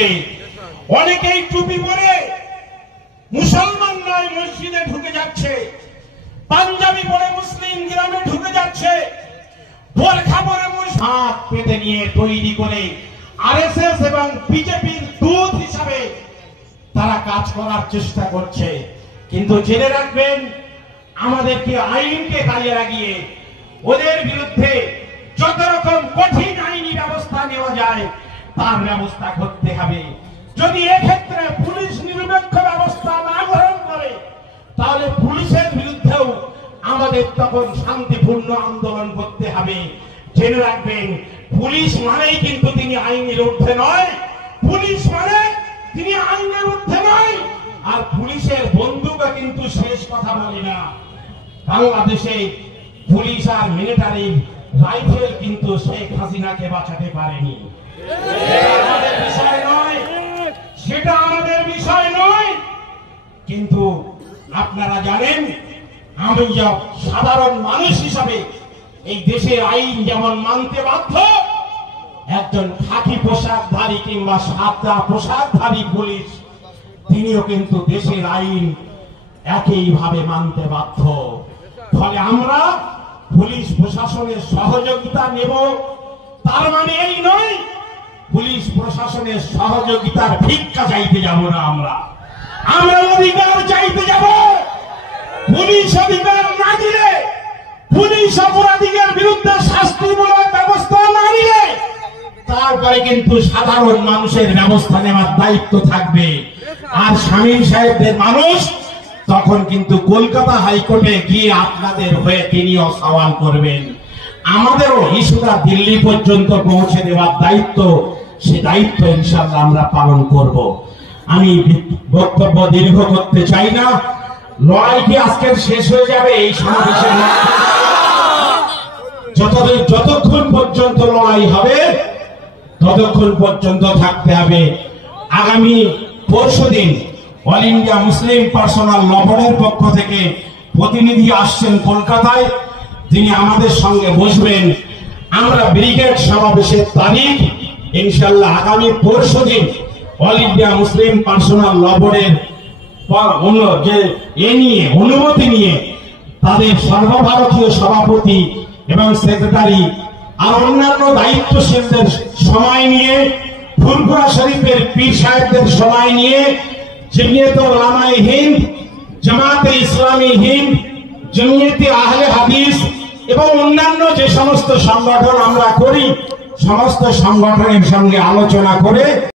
বিরুদ্ধে অনেকেই টুপি পরে মুসলমান নয় মসজিদে ঢুকে যাচ্ছে, পাঞ্জাবি পরে মুসলিম গ্রামে ঢুকে যাচ্ছে, বোরখা পরে হাত পেতে নিয়ে তৈরি করে আরএসএস এবং বিজেপির দূত হিসাবে তারা কাজ করার চেষ্টা করছে। কিন্তু জেনে রাখবেন, আমাদেরকে আইনকে কাজে লাগিয়ে ওদের বিরুদ্ধে যত রকম কঠিন আইনি ব্যবস্থা নেওয়া যায় তার ব্যবস্থা করতে হবে। যদি এক্ষেত্রে পুলিশ নিরপেক্ষ ব্যবস্থা না গ্রহণ করে তাহলে পুলিশের বিরুদ্ধেও আমাদের তখন শান্তিপূর্ণ আন্দোলন করতে হবে। জেনে রাখবেন, পুলিশ মানেই কিন্তু তিনি আইনের ঊর্ধ্বে নয়, পুলিশ মানে তিনি আইনের ঊর্ধ্বে নয়। আর পুলিশের বন্দুকও কিন্তু শেষ কথা বলে না। বাংলাদেশে পুলিশ আর মিলিটারি রাইফেল কিন্তু শেখ হাসিনাকে বাঁচাতে পারেনি। আমাদের বিষয় নয়, সেটা আমাদের বিষয় নয়। কিন্তু আপনারা জানেন, আমি সাধারণ মানুষ হিসাবে এই দেশের আইন যেমন মানতে বাধ্য, একজন খাকি পোশাকধারী কিংবা সাদা পোশাকধারী পুলিশ তিনিও কিন্তু দেশের আইন একইভাবে মানতে বাধ্য। ফলে আমরা পুলিশ প্রশাসনের সহযোগিতা নেব, তার মানে এই নয় পুলিশ প্রশাসনের সহযোগিতার ভিক্ষা চাইতে যাব না। আমরা অধিকার চাইতে যাব। পুলিশ অধিকার না দিলে, পুলিশ অপরাধীদের বিরুদ্ধে শাস্তিমূলক ব্যবস্থা না নিলে তারপরে কিন্তু সাধারণ মানুষের ব্যবস্থা নেওয়ার দায়িত্ব থাকবে। আর শামীম সাহেবদের মানুষ তখন কিন্তু কলকাতা হাইকোর্টে গিয়ে আপনাদের হয়ে তিনিও সওয়াল করবেন। আমাদেরও ইস্যুটা দিল্লি পর্যন্ত পৌঁছে দেওয়ার দায়িত্ব, সে দায়িত্ব ইনশাআল্লাহ আমরা পালন করব। আমি বক্তব্য দীর্ঘ করতে চাই না। লড়াই কি আজকের শেষ হয়ে যাবে এই সমাবেশের? যতক্ষণ পর্যন্ত লড়াই হবে ততক্ষণ পর্যন্ত থাকতে হবে। আগামী পরশুদিন অল ইন্ডিয়া মুসলিম পার্সোনাল ল বোর্ডের পক্ষ থেকে প্রতিনিধি আসছেন কলকাতায়, তিনি আমাদের সঙ্গে বসবেন। আমরা ব্রিগেড সমাবেশের তারিখ ইনশাআল্লাহ আগামী পরশুদিন অল ইন্ডিয়া মুসলিম পার্সোনাল ল বোর্ডের অনুমতি নিয়ে তাদের সর্বভারতীয় সভাপতি এবং সেক্রেটারি আর অন্যান্য দায়িত্বশীলদের সময় নিয়ে, ফুরফুরা শরীফের পীর সাহেবদের সময় নিয়ে, জমিয়তে উলামায়ে হিন্দ, জামাতে ইসলামী হিন্দ, জমিয়তে আহলে হাদিস এবং অন্যান্য যে সমস্ত সংগঠন আমরা করি, সমস্ত সংগঠনের সঙ্গে আলোচনা করে